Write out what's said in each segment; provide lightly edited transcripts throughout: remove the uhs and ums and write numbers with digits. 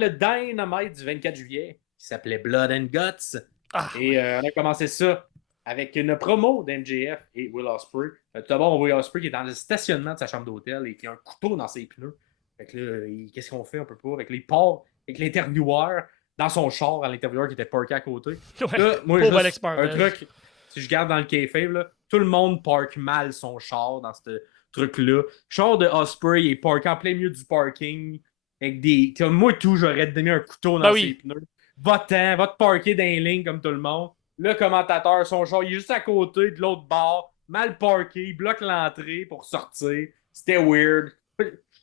le Dynamite du 24 juillet qui s'appelait Blood and Guts. Ah, Et on a commencé ça avec une promo d'MJF et Will Ospreay. Tout d'abord, on voit Ospreay qui est dans le stationnement de sa chambre d'hôtel et qui a un couteau dans ses pneus. Fait que là, qu'est-ce qu'on fait? On peut pas. Avec les ports, avec l'intervieweur dans son char, à l'intervieweur qui était parké à côté. ouais. Là, moi, Pauvre juste Alex un Marvez. truc, si je garde dans le kayfabe, là, tout le monde parque mal son char dans ce truc-là. Le char de Ospreay est parké en plein milieu du parking. Avec des. Moi, tout, j'aurais donné un couteau dans ses pneus. Va-t'en, va te parker dans les lignes comme tout le monde. Le commentateur, son char, il est juste à côté de l'autre bar, mal parké, il bloque l'entrée pour sortir. C'était weird.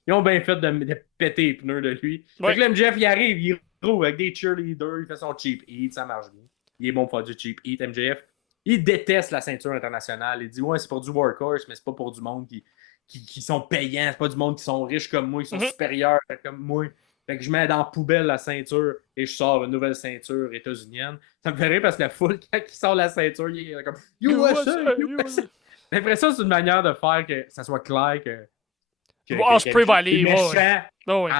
Ils ont bien fait de péter les pneus de lui. Ouais. Fait que là, MJF, il arrive, il roule avec des cheerleaders, il fait son cheap heat, ça marche bien. Il est bon pour faire du cheap heat, MJF. Il déteste la ceinture internationale. Il dit, ouais, c'est pour du workhorse, mais c'est pas pour du monde qui sont payants. C'est pas du monde qui sont riches comme moi, qui sont supérieurs comme moi. Fait que je mets dans la poubelle la ceinture et je sors une nouvelle ceinture états-unienne. Ça me fait rire parce que la foule, quand il sort la ceinture, il est comme USA, USA. Mais après ça, c'est une manière de faire que ça soit clair que Ospreay va aller. méchant ouais.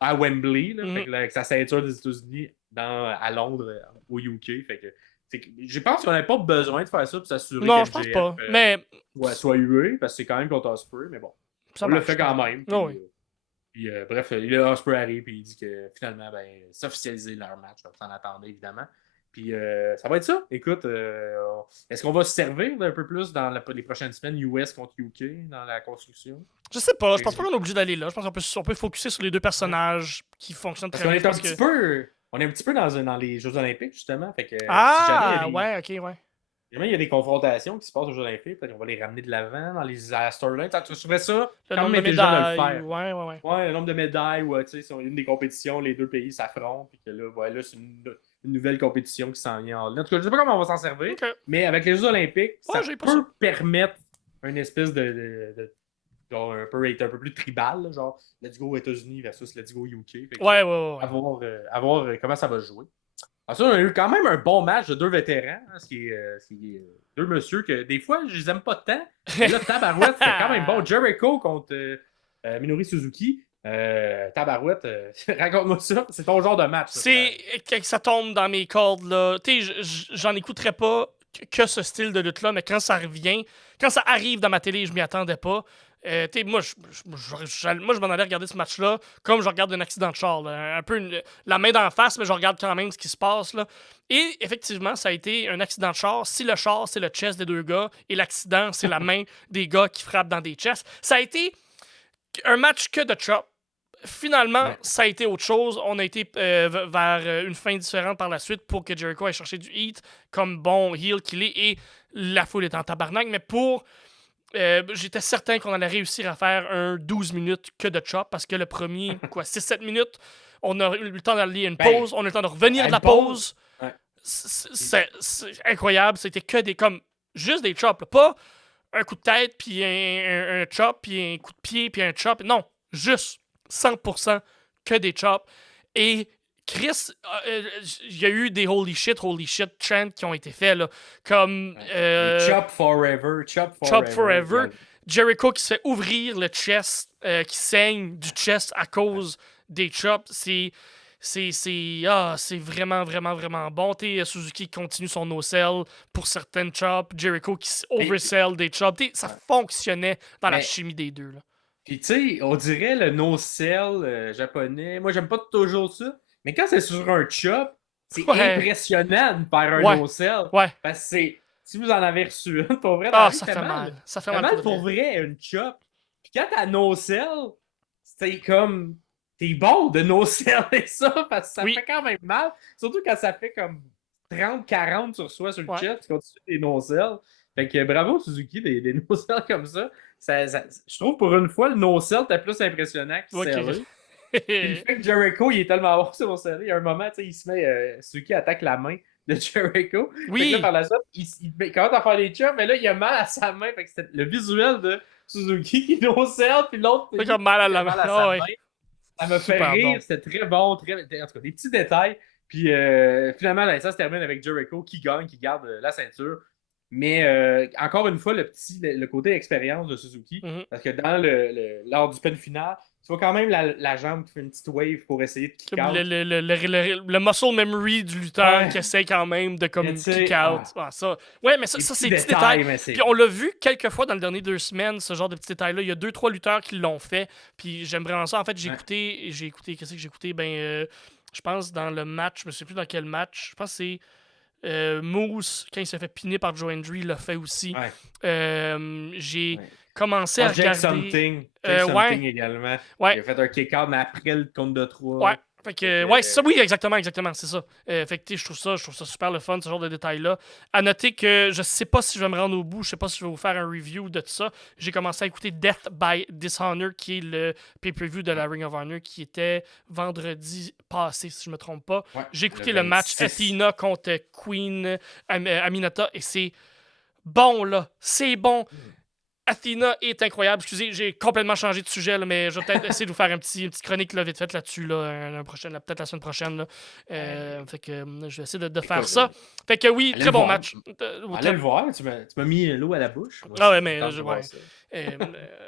à Wembley, là, fait que, là, avec sa ceinture des États-Unis à Londres, au UK. Fait que, je pense qu'on n'avait pas besoin de faire ça pour s'assurer non, que je pense pas. Mais soit hué, parce que c'est quand même contre Ospreay, mais bon. Ça on marche, le fait quand même. Puis, oui. Bref, Ospreay arrive et il dit que finalement, c'est officialisé leur match. On s'en attendait, évidemment. Puis ça va être ça. Écoute, est-ce qu'on va se servir un peu plus dans les prochaines semaines US contre UK dans la construction? Je sais pas. Je pense pas qu'on est obligé d'aller là. Je pense qu'on peut focuser sur les deux personnages qui fonctionnent très bien. Parce qu'on est un petit peu... On est un petit peu dans les Jeux Olympiques, justement. Fait que, ouais, ok, ouais. Jamais il y a des confrontations qui se passent aux Jeux Olympiques, peut-être qu'on va les ramener de l'avant dans les storylines. Tu trouverais ça le quand nombre même de intelligent médailles, de le faire. Ouais, le nombre de médailles, tu sais, une des compétitions, les deux pays s'affrontent, puis que là, voilà, c'est une nouvelle compétition qui s'en vient en ligne. En tout cas, je sais pas comment on va s'en servir, mais avec les Jeux Olympiques, ça peut permettre une espèce de genre être un peu plus tribal, là, genre Let's Go États-Unis versus Let's Go UK. Ouais. À voir comment ça va se jouer. Ensuite, on a eu quand même un bon match de deux vétérans, deux messieurs que des fois, je les aime pas tant. Mais là, Tabarouette, c'était quand même bon. Jericho contre Minoru Suzuki. Tabarouette, raconte-moi ça. C'est ton genre de match. C'est quand ça tombe dans mes cordes, là. Tu sais, j'en écouterais pas que ce style de lutte-là, mais quand ça revient, quand ça arrive dans ma télé, je m'y attendais pas. Moi, je m'en allais regarder ce match-là comme je regarde un accident de char. Là. Un peu la main d'en face, mais je regarde quand même ce qui se passe. Là. Et effectivement, ça a été un accident de char. Si le char, c'est le chest des deux gars, et l'accident, c'est la main des gars qui frappent dans des chests, ça a été un match que de chop. Finalement, ça a été autre chose. On a été vers une fin différente par la suite pour que Jericho aille chercher du heat comme bon heel qu'il est, et la foule est en tabarnak. Mais j'étais certain qu'on allait réussir à faire un 12 minutes que de chop, parce que le premier, 6-7 minutes, on a eu le temps d'aller à une pause, on a eu le temps de revenir de la pause. C'est incroyable. C'était que juste des chops. Pas un coup de tête, puis un chop, puis un coup de pied, puis un chop. Non, juste 100% que des chops. Et Chris, il y a eu des holy shit chants qui ont été faits, là, comme... Chop forever. Jericho qui se fait ouvrir le chest, qui saigne du chest à cause des chops. C'est vraiment, vraiment, vraiment bon. Suzuki continue son no-sell pour certaines chops. Jericho qui oversell des chops. Ça fonctionnait dans la chimie des deux, là. Puis tu sais, on dirait le no-sell japonais. Moi, j'aime pas toujours ça. Mais quand c'est sur un chop, c'est impressionnant de faire un no-sell. Parce que si vous en avez reçu une, pour vrai, ça fait mal. Ça fait mal pour vrai, une chop. Puis quand t'as no-sell, c'est comme... T'es bon de no-seller ça, parce que ça fait quand même mal. Surtout quand ça fait comme 30-40 sur soi sur le chest, tu continues des no-sells. Fait que bravo Suzuki, des no-sells comme ça. Je trouve pour une fois, le no-sell était plus impressionnant que le Puis le fait que Jericho, il est tellement bon sur mon sell. Il y a un moment, il se met... Suzuki attaque la main de Jericho. Oui. Fait que là, par la suite, il commence à faire des chops, mais là, il a mal à sa main. Fait que c'était le visuel de Suzuki qui no-sell, puis l'autre, il a mal à sa main. Ça m'a fait rire, c'était très bon, en tout cas, des petits détails. Puis finalement, ça se termine avec Jericho qui gagne, qui garde la ceinture. Mais encore une fois, le côté expérience de Suzuki, parce que lors du pen final, vois quand même la jambe qui fait une petite wave pour essayer de kick out. Le muscle memory du lutteur qui essaie quand même de Mais tu comme kick sais, out. Ça. Ouais, mais ça, les ça petits c'est des petits détails. détails, mais c'est. Puis on l'a vu quelques fois dans les dernières 2 semaines, ce genre de petits détails-là. Il y a 2-3 lutteurs qui l'ont fait. Puis j'aime vraiment ça. En fait, Ouais. qu'est-ce que j'ai écouté? Je pense dans le match, je me sais plus dans quel match. Je pense que c'est Moose, quand il s'est fait piner par Joe Hendry, il l'a fait aussi. Ouais. J'ai Ouais. commencé à Jake regarder. Something également. Il Ouais, a fait un kick-out, mais après le compte de ouais. 3. Fait que, ouais, c'est ça, oui, exactement, c'est ça. Fait que, je trouve ça super le fun, ce genre de détails-là. À noter que je sais pas si je vais me rendre au bout, je sais pas si je vais vous faire un review de tout ça. J'ai commencé à écouter Death by Dishonor, qui est le pay-per-view de la Ring of Honor, qui était vendredi passé, si je me trompe pas. Ouais, J'ai écouté le le match 26. Athena contre Queen Aminata, et c'est bon, là. C'est bon. Athena est incroyable. Excusez, j'ai complètement changé de sujet, là, mais je vais peut-être essayer de vous faire une petite chronique là, vite faite là-dessus, là, peut-être la semaine prochaine. Là. Fait que je vais essayer de faire Écoute, ça. Fait que oui, allez très le bon voir. match. Allez le voir. Tu m'as mis l'eau à la bouche. Moi Ah aussi, ouais, ça me mais tente de voir ouais. ça.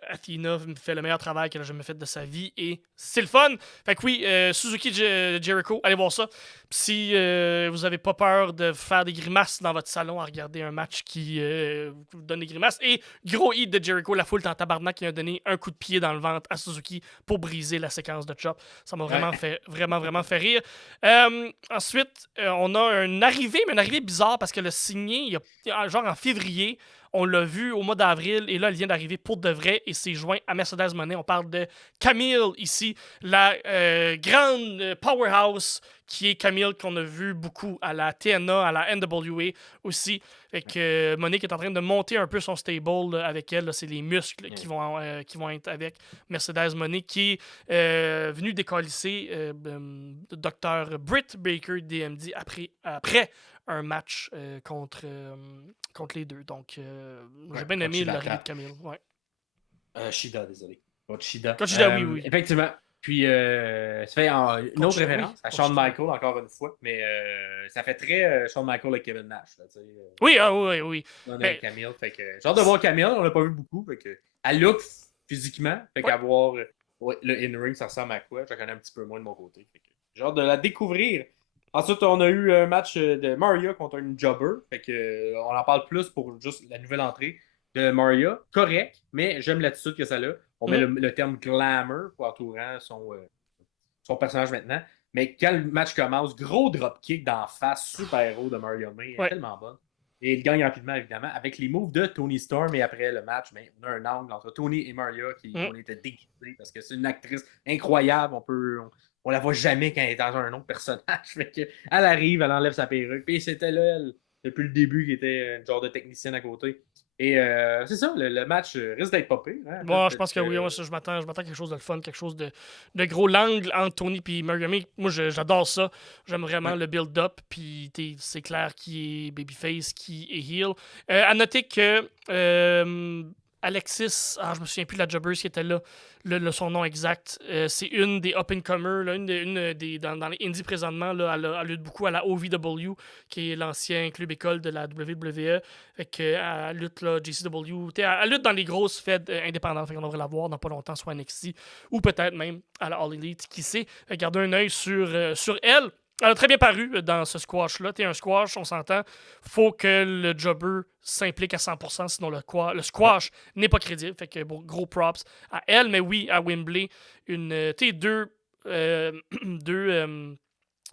Athena me fait le meilleur travail qu'elle a jamais fait de sa vie et c'est le fun. Fait que oui, Suzuki Jericho, allez voir ça. Puis si vous avez pas peur de faire des grimaces dans votre salon à regarder un match qui vous donne des grimaces, et gros hit de Jericho, la foule est en tabarnak qui a donné un coup de pied dans le ventre à Suzuki pour briser la séquence de chop. Ça m'a Ouais. vraiment fait rire. Ensuite, on a une arrivée bizarre parce que le signé, genre en février, on l'a vu au mois d'avril et là, elle vient d'arriver pour de vrai et s'est joint à Mercedes Moné. On parle de Camille ici, la grande powerhouse qui est Camille qu'on a vu beaucoup à la TNA, à la NWA aussi. Fait que Monique est en train de monter un peu son stable là, avec elle. Là, c'est les muscles qui vont être avec Mercedes Moné qui est venu décalisser Dr. Britt Baker DMD après un match contre les deux. Donc, j'ai bien aimé l'arrivée de Camille. Ouais. Shida, désolé. Contre Shida. Quand je dis oui. Effectivement. Puis, ça fait une autre référence à Shawn Michael, encore une fois, mais ça fait très Shawn Michael et Kevin Nash. Là, Oui. Avec Camille. Fait que, j'ai hâte de voir Camille, on l'a pas vu beaucoup. Fait que, elle look physiquement. Fait qu'à voir le in-ring, ça ressemble à quoi. Je la connais un petit peu moins de mon côté. Fait que, j'ai hâte de la découvrir. Ensuite, on a eu un match de Maria contre une jobber. Fait que, on en parle plus pour juste la nouvelle entrée de Maria. Correct, mais j'aime l'attitude que ça a. On met le terme glamour pour entourant son personnage maintenant. Mais quand le match commence, gros dropkick d'en face, super héros de Mario May, elle est tellement bonne. Et il gagne rapidement, évidemment, avec les moves de Tony Storm. Et après le match, on a un angle entre Tony et Maria qui on était déguisés parce que c'est une actrice incroyable. On la voit jamais quand elle est dans un autre personnage. Fait que, elle arrive, elle enlève sa perruque. Puis c'était là, elle, depuis le début, qui était une genre de technicienne à côté. Et c'est ça, le match risque d'être popé. Hein, Moi, je pense que oui. Moi, je m'attends à quelque chose de fun, quelque chose de gros. L'angle entre Tony et Mariami, moi, j'adore ça. J'aime vraiment le build-up. Puis c'est clair qui est babyface, qui est heel. À noter que Alexis, je me souviens plus de la jobber qui était là, son nom exact. C'est une des up-and-comers, une des dans les indies présentement. Là, elle lutte beaucoup à la OVW, qui est l'ancien club école de la WWE. Fait que, elle lutte là, JCW. Elle lutte dans les grosses fêtes indépendantes. Fait qu'on devrait la voir dans pas longtemps, soit NXT ou peut-être même à la All Elite, qui sait. Gardez un œil sur elle. Elle a très bien paru dans ce squash-là. Un squash, on s'entend. Faut que le jobber s'implique à 100%, sinon le squash n'est pas crédible. Fait que gros props à elle. Mais oui, à Wembley, deux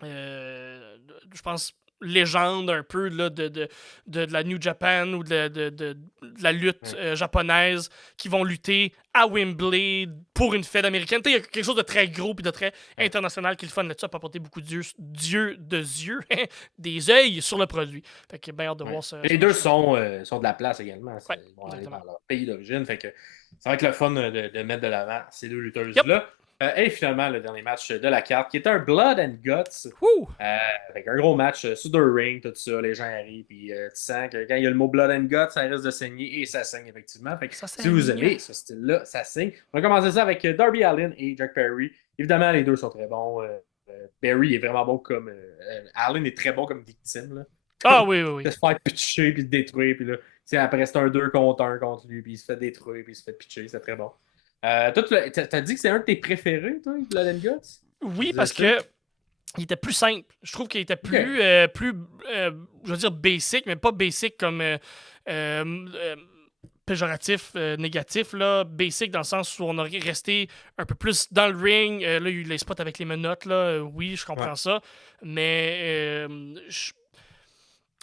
je pense, légende un peu là, de la New Japan ou de la lutte japonaise qui vont lutter à Wembley pour une fête américaine. Il y a quelque chose de très gros et de très international qui est le fun là-dessus, pour apporter beaucoup des yeux sur le produit. Fait que bien hâte de voir ça. Les deux sont de la place également. Ils vont aller exactement. dans leur pays d'origine. Fait que ça va être le fun de mettre de l'avant ces deux lutteuses-là. Et finalement, le dernier match de la carte, qui était un Blood and Guts. Avec un gros match sur The Ring, tout ça, les gens arrivent, puis tu sens que quand il y a le mot Blood and Guts, ça risque de saigner, et ça saigne effectivement. Fait que si vous aimez ce style-là, ça saigne. On va commencer ça avec Darby Allin et Jack Perry. Évidemment, les deux sont très bons. Perry est vraiment bon comme... Allin est très bon comme victime. Là. Oui. De se faire pitcher, puis de détruire, puis là, après, c'est un 2 contre 1 contre lui, puis il se fait détruire, puis il se fait pitcher, c'est très bon. Toi, t'as dit que c'est un de tes préférés, toi, Blood and Guts? Oui, Tu parce disais que il était plus simple. Je trouve qu'il était ça? je veux dire basic, mais pas basic comme péjoratif, négatif, là. Basic dans le sens où on aurait resté un peu plus dans le ring. Là, il y a eu les spots avec les menottes, là. Oui, je Ouais. comprends ça. Mais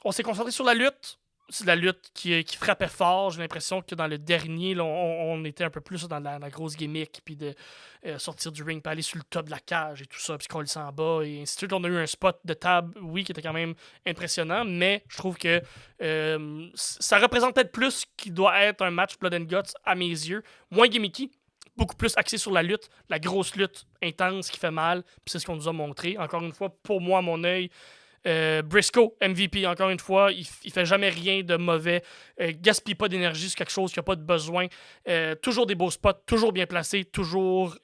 on s'est concentré sur la lutte. C'est la lutte qui frappait fort. J'ai l'impression que dans le dernier, là, on était un peu plus dans la grosse gimmick, puis de sortir du ring, puis aller sur le top de la cage et tout ça, puis qu'on le s'en bas, et ainsi de suite. On a eu un spot de table, oui, qui était quand même impressionnant, mais je trouve que ça représente peut-être plus ce qui doit être un match Blood and Guts à mes yeux. Moins gimmicky, beaucoup plus axé sur la lutte, la grosse lutte intense qui fait mal, puis c'est ce qu'on nous a montré. Encore une fois, pour moi, à mon œil, Briscoe, MVP, encore une fois, il fait jamais rien de mauvais. Gaspille pas d'énergie sur quelque chose qu'il n'a pas de besoin. Toujours des beaux spots, toujours bien placés, toujours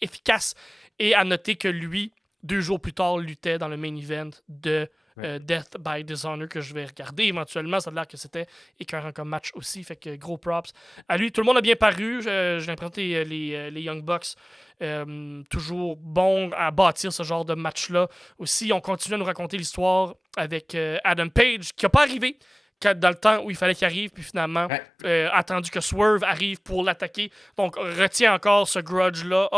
efficace. Et à noter que lui, 2 jours plus tard, luttait dans le main event de Death by Dishonor que je vais regarder éventuellement. Ça a l'air que c'était écœurant comme match aussi. Fait que gros props à lui. Tout le monde a bien paru. Je viens présenter les Young Bucks. Toujours bon à bâtir ce genre de match-là. Aussi, on continue à nous raconter l'histoire avec Adam Page, qui n'a pas arrivé dans le temps où il fallait qu'il arrive, puis finalement, attendu que Swerve arrive pour l'attaquer. Donc, retient encore ce grudge-là,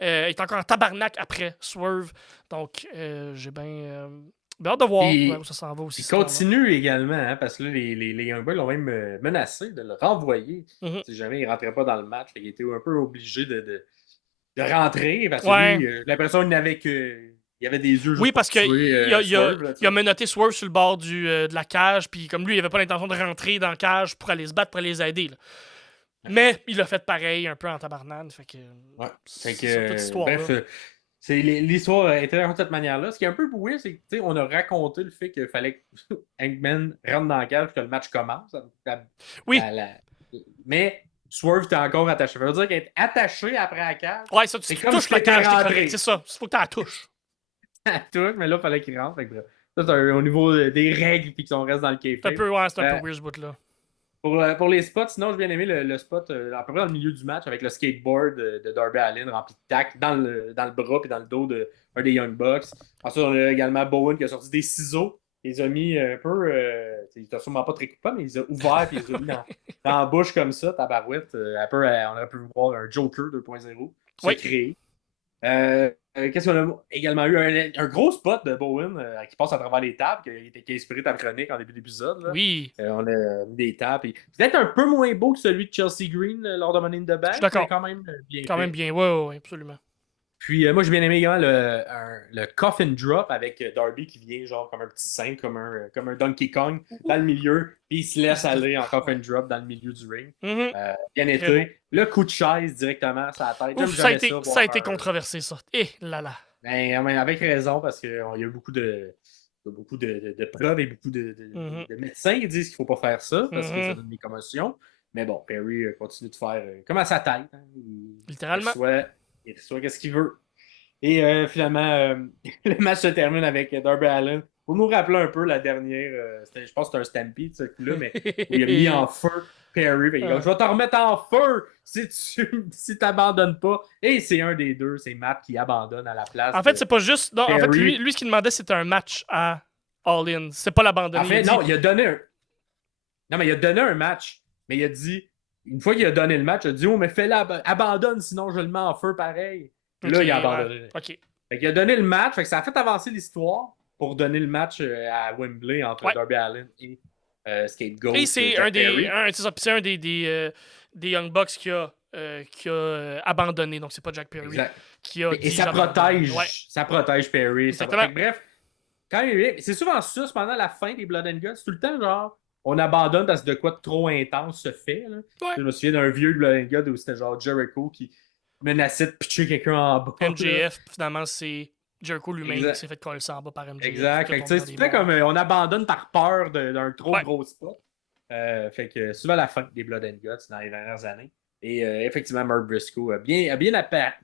est encore en tabarnak après Swerve. Donc, j'ai bien hâte de voir où ça s'en va aussi. Il continue également, hein, parce que là, les Young Bucks l'ont même menacé de le renvoyer si jamais il ne rentrait pas dans le match. Il était un peu obligé de rentrer, parce que lui, j'ai l'impression qu'il n'avait que. Il avait des yeux juste parce pour tuer Swerve. il a menotté Swerve sur le bord de la cage, puis comme lui, il avait pas l'intention de rentrer dans la cage pour aller se battre, pour aller les aider. Là. Mais il a fait pareil, un peu en tabarnane. Fait que. Ouais. C'est cette histoire-là. Bref, l'histoire était de cette manière-là. Ce qui est un peu weird, c'est qu'on a raconté le fait qu'il fallait que Hangman rentre dans la cage et que le match commence. Oui. Mais Swerve était encore attaché. Ça veut dire qu'être attaché après la cage. Ouais, ça, tu touches la cage, t'es correct. C'est ça. Il faut que tu la touches. Touche, mais là, il fallait qu'il rentre. Fait que, ça, c'est au niveau des règles puis qu'on reste dans le kayfabe. C'est un peu weird ce bout-là. Pour les spots, sinon, j'ai bien aimé le spot à peu près dans le milieu du match avec le skateboard de Darby Allin rempli de tac dans le bras et dans le dos d'un des Young Bucks. Ensuite, on a également Bowen qui a sorti des ciseaux. Il les a mis un peu. Il était sûrement pas très coupable, mais il les a ouverts et il les a mis dans la bouche comme ça, tabarouette. On aurait pu voir un Joker 2.0 qui s'est créé. Qu'est-ce qu'on a également eu? Un gros spot de Bowen qui passe à travers les tables, qui a inspiré ta chronique en début d'épisode. Là. Oui. On a mis des tables. Peut-être un peu moins beau que celui de Chelsea Green lors de Money in the Bank. Je suis d'accord. Mais quand même bien. Quand même bien, ouais, absolument. Puis moi, j'ai bien aimé également le coffin drop avec Darby qui vient genre comme un petit singe, comme un Donkey Kong dans le milieu, puis il se laisse aller en coffin drop dans le milieu du ring. Bien été. Le coup de chaise directement sur la tête. Ouf, ça a été controversé, ça. Là. Ben, avec raison, parce qu'il y a eu beaucoup de preuves et beaucoup de médecins qui disent qu'il ne faut pas faire ça, parce que ça donne des commotions. Mais bon, Perry continue de faire comme à sa tête. Hein. Littéralement. Il reçoit qu'est-ce qu'il veut. Et finalement, le match se termine avec Darby Allin. Pour nous rappeler un peu la dernière, je pense que c'était un Stampede, ce coup-là, mais il a mis en feu Perry. Je vais te remettre en feu si tu t'abandonnes pas. Et c'est un des deux, c'est Matt qui abandonne à la place. En fait, c'est pas juste. Non, en fait, lui, ce qu'il demandait, c'était un match à All-In. C'est pas l'abandonner. En fait, non, il a donné un. Non, mais il a donné un match. Mais il a dit. Une fois qu'il a donné le match, il a dit: oh, mais fais-le, abandonne, sinon je le mets en feu pareil. Là, il a abandonné. Ouais. OK. Fait qu'il a donné le match. Fait que ça a fait avancer l'histoire pour donner le match à Wembley entre Darby Allin et Scapegoat. Et c'est un des Young Bucks qui a abandonné. Donc, c'est pas Jack Perry. Exact. Et ça protège Perry. Bref, quand c'est souvent ça, pendant la fin des Blood and Guts, tout le temps, genre, on abandonne parce que de quoi de trop intense se fait. Là. Ouais. Je me souviens d'un vieux Blood and Guts où c'était genre Jericho qui menaçait de pitcher quelqu'un en bas. MJF, finalement, c'est Jericho lui-même qui s'est fait coller ça en bas par MJF. Exact. C'est fait comme on abandonne par peur d'un trop gros spot. Fait que souvent la fin des Blood and Guts dans les dernières années. Et effectivement, Mark Briscoe a bien apparu.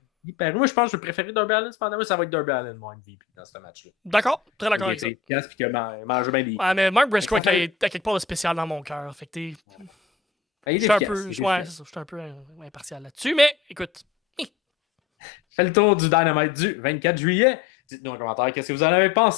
Moi, je pense que je préférais Darby Allin. Cependant, ça va être Darby Allin, mon MVP, dans ce match-là. D'accord, très d'accord avec ça. Puis qu'il mange bien des. Ouais, mais Mark Briscoe a quelque part de spécial dans mon cœur. Fait que Ben, il est Je suis un efficace, peu, il est ouais, efficace. c'est ça, je suis un peu impartial là-dessus, mais écoute. Fait le tour du Dynamite du 24 juillet. Dites-nous en commentaire qu'est-ce que vous en avez pensé.